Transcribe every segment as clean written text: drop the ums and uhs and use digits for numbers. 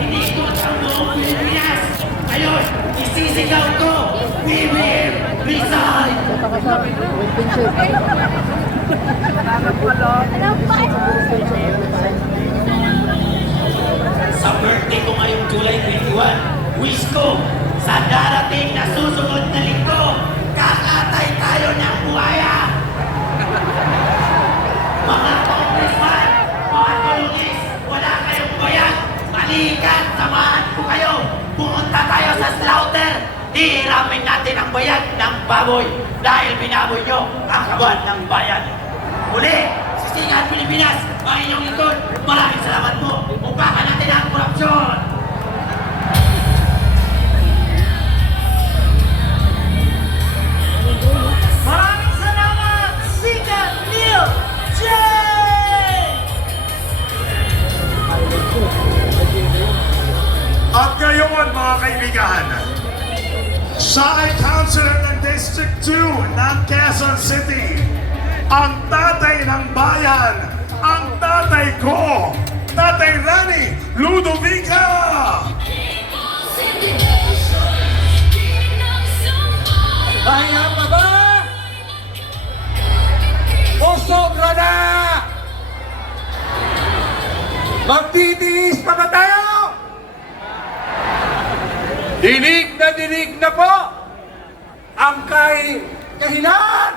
Inikot ang buong Pilipinas. Ngayon, isisigaw ko, we will resign! Sa birthday ko ngayong July 21, wish ko sa darating na susunod na linggo, kakatay tayo ng buhaya! Mga congressman, mga tulungis, wala kayong bayan! Malikan, samahan ko kayo! Pumunta tayo sa slaughter! Hiramin natin ang bayan ng baboy dahil binaboy nyo ang kawan ng bayan! Muli, Sisingan Pilipinas, ang inyong lingkod, maraming salamat po! Upakan natin ang korupsyon! Maraming salamat, Sikat Neil J! At ngayon mga kaibigan, siya ay Councilor ng District 2 ng Quezon City, ang tatay ng bayan, ang tatay ko, Tatay Rani Ludovica! Kaya pa ba? O sobra na? Magtitiis pa ba tayo? Dinig na po ang kahinaan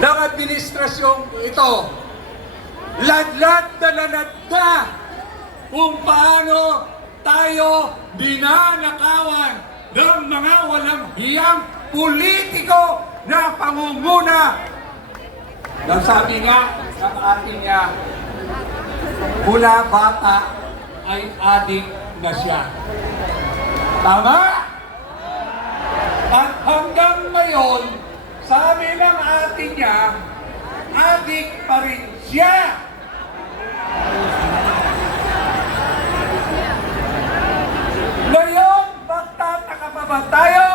ng administrasyong ito. Ladlad na kung paano tayo dinanakawan ng mga walang hiyang politiko na pangunguna. Nasabi nga ng ating mula bata ay adik na siya. Tama? At hanggang ngayon, sabi ng ating adik pa rin siya. Ngayon, magtataka pa ba tayo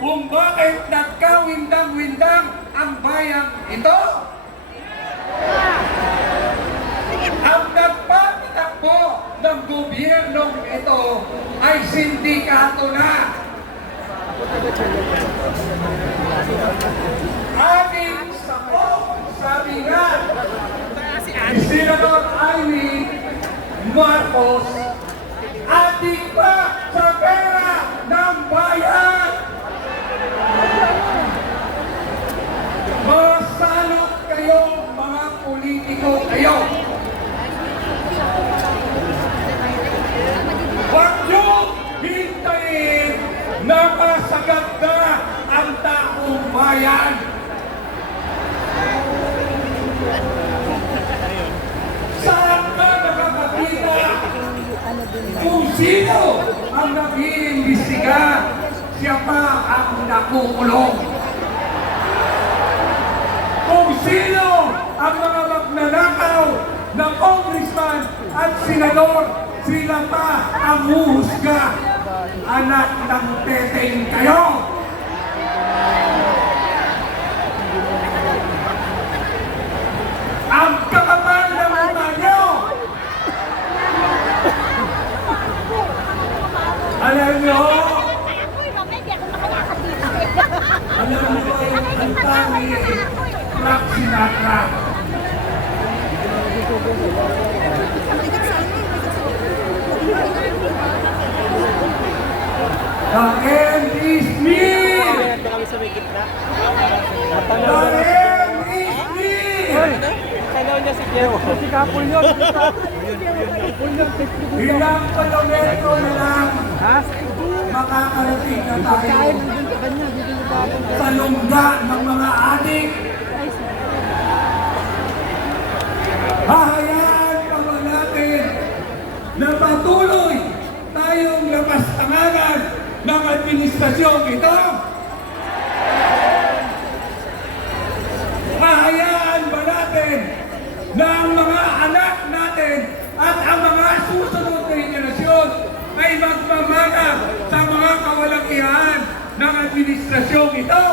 kung bakit nagkawindang-windang ang bayang ito? Ang nagpapatakbo ng gobyernong ito ay sindikato na. Aking sabi nga, ni Senador Amy Marcos, adik pa sa pera ng bayan. Masalot kayo, mga politiko kayo. Huwag niyo hintayin na masagad na ang taong bayan. Saan ka nakakakita kung sino ang nag-iimbestiga, siya pa ang nakukulong. Kung sino ang mga magnanakaw na congressman at senador, sila pa ang huhusga. Anak ng teteng kayo! Ang kakapal ng mata nyo! Alam nyo? Alam nyo yung kanta ni Frank Sinatra. The end is near! The end is near! Si Kapul yun. Ilang kilometro na lang makakarating na tayo sa lungga ng mga adik. Hahayaan pa ba natin na patuloy tayong lapastanganan ng administrasyong ito? Hahayaan ba natin na ang mga anak natin at ang mga susunod na henerasyon ay magmamana sa mga kawalakihan ng administrasyong ito?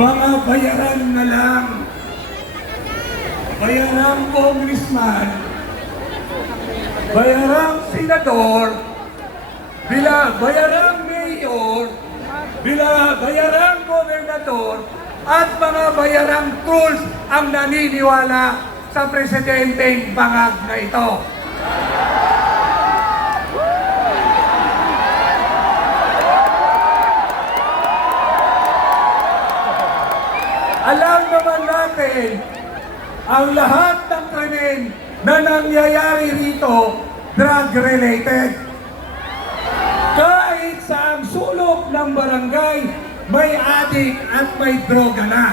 Mga bayaran na lang. Bayarang congressman, bayarang senador, bayarang mayor, bayarang gobernador, at mga bayarang trolls ang naniniwala sa presidenteng bangag na ito. Alam naman natin, ang lahat ng krimen na nangyayari rito, drug-related. Kahit sa ang sulok ng barangay, may adik at may droga na.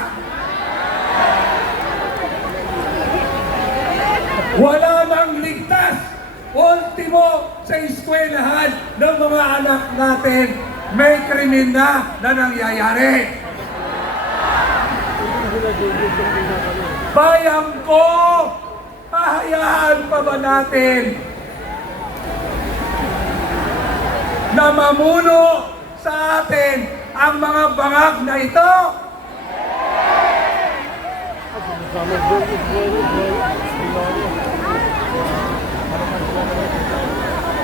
Wala nang ligtas. Ultimo sa eskwelahan ng mga anak natin, may krimen na nangyayari. Bayan ko, hahayaan pa ba natin na mamuno sa atin ang mga bangag na ito?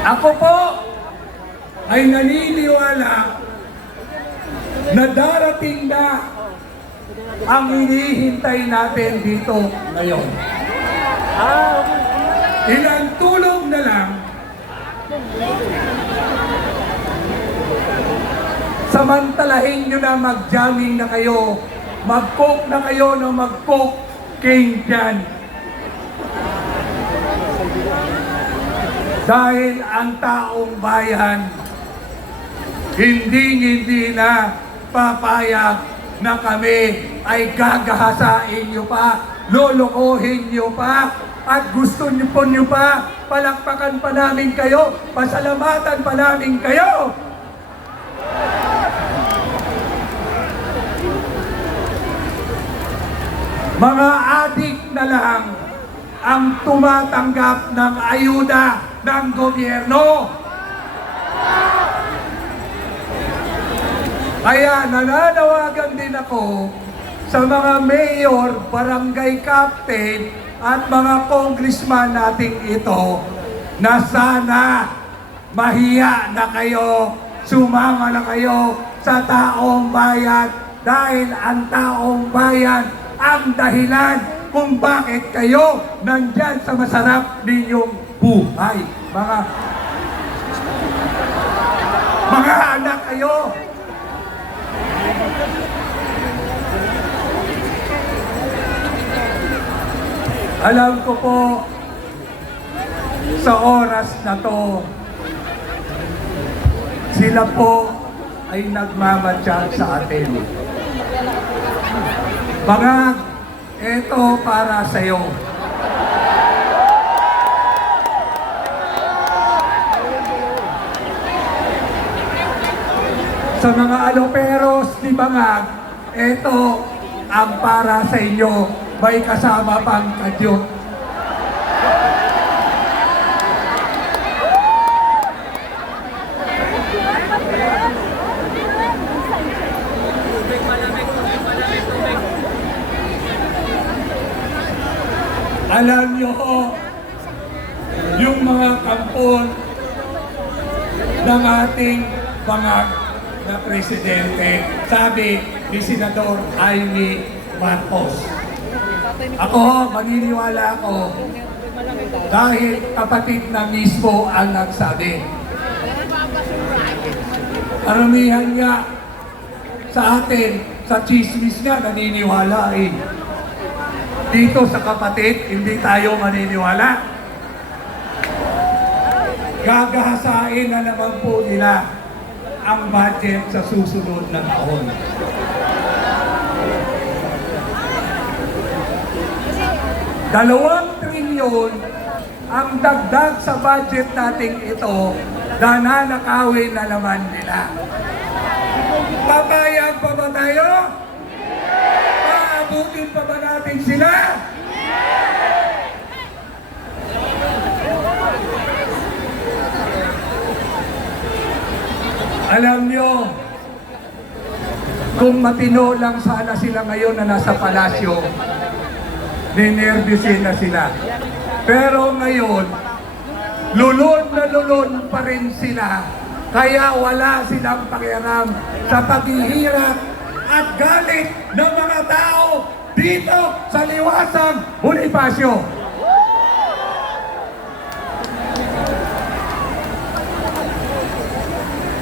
Ako po ay naniniwala na darating na ang hinihintay natin dito ngayon. Ilang tulong na lang, samantalahin nyo na mag-jamming na kayo, mag-coke na kayo ng mag-coke king dyan. Dahil ang taong bayan, hindi na papayag na kami ay gagahasain nyo pa, lolokohin nyo pa, at gusto nyo pa, palakpakan pa namin kayo, pasalamatan pa namin kayo. Mga adik na lang ang tumatanggap ng ayuda ng gobyerno. Kaya nananawagan din ako sa mga mayor, barangay captain, at mga congressman nating ito na sana mahiya na kayo, sumama na kayo sa taong bayan dahil ang taong bayan ang dahilan kung bakit kayo nandyan sa masarap ninyong buhay. Mga anak kayo. Alam ko po, sa oras na to, sila po ay nagmamatsyag sa atin. Bangag, ito para sa iyo. Sa mga aloperos ni Bangag, ito ang para sa inyo. May kasama pang kadyot. Alam nyo, yung mga kampon ng ating Bangag na presidente, sabi ni Senador Jaime Marcos. Ako, maniniwala ako dahil kapatid na mismo ang nagsabi. Karamihan nga sa atin, sa chismis nga, naniniwala eh. Dito sa kapatid, hindi tayo maniniwala. Gagahasain na naman po nila ang budget sa susunod na taon. $2 trilyon ang dagdag sa budget nating ito, nananakawin na naman nila. Papayag pa ba tayo? Paabutin pa ba natin sila? Alam nyo, kung matino lang sana sila ngayon na nasa palasyo, ninervyusin na sila. Pero ngayon, lulon na lulon pa rin sila. Kaya wala silang pakialam sa paghihirap at galit ng mga tao dito sa Liwasang Bonifacio.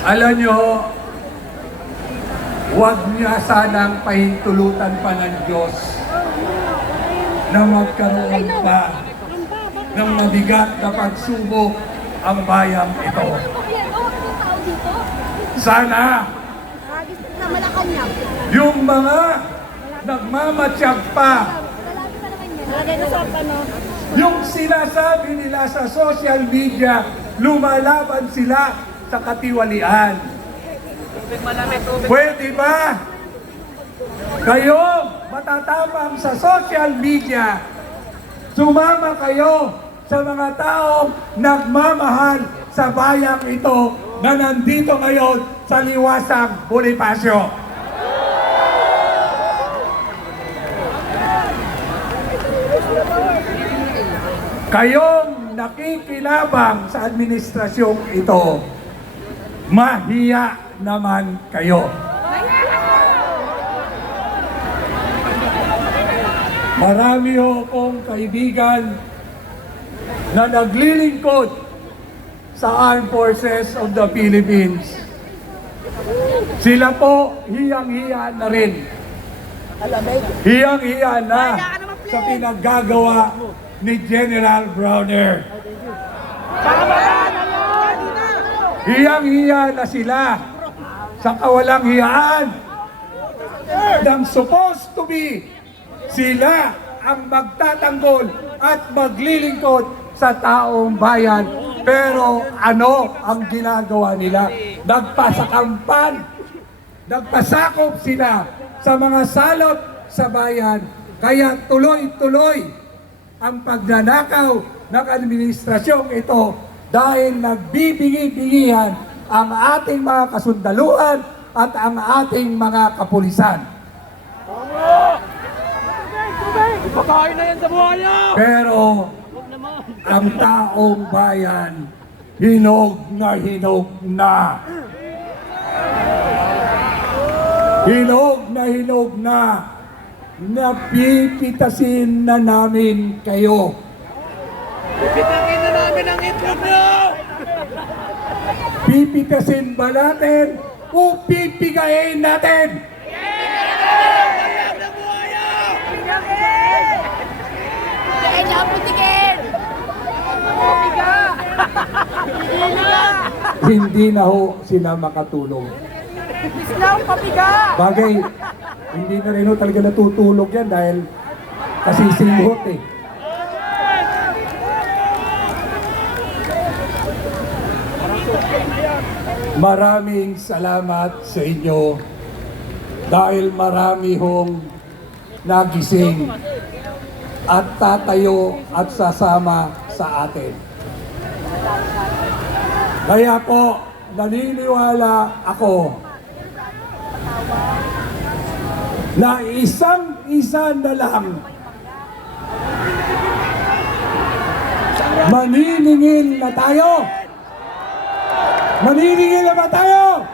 Alam nyo, huwag niya sanang pahintulutan pa ng Diyos na magkaroon pa ng mabigat na pagsubok ang bayang ito. Sana Sa Malacanang. yung mga nagmamatsyag pa, Lagay na sa ano. yung sinasabi nila sa social media, lumalaban sila sa katiwalian. Pwede ba kayo matatapang sa social media, sumama kayo sa mga taong nagmamahal sa bayang ito na nandito ngayon sa Liwasang Bonifacio? Kayong nakikinabang sa administrasyong ito, mahiya naman kayo. Marami ho akong kaibigan na naglilingkod sa Armed Forces of the Philippines. Sila po hiyang-hiya na rin. Hiyang-hiya na sa pinaggagawa ni General Browner. Hiyang-hiya na sila sa kawalang hiyaan ng supposed to be sila ang magtatanggol at maglilingkod sa taong bayan. Pero ano ang ginagawa nila? Nagpasakampan, nagpasakop sila sa mga salot sa bayan. Kaya tuloy-tuloy ang pagnanakaw ng administrasyong ito dahil nagbibingi-bingihan ang ating mga kasundaluhan at ang ating mga kapulisan. Pakain na yan sa buhaya! Pero ang taong bayan, hinog na hinog na. Hinog na hinog na. Napipitasin na namin kayo. Pipitakin na namin ang itlog nyo! Pipitasin ba natin o pipigayin natin? Bayag ng buhaya! Tigil na po, tigil! Piga! Hindi na ho sila makatulong. Islam, papiga! Bagay, hindi na rin ho talaga natutulog yan dahil kasi singhot eh. Maraming salamat sa inyo dahil marami hong nagising at tatayo at sasama sa atin. Kaya po, naniniwala ako na isang-isa na lang maniningil na tayo. Maniningil na ba tayo?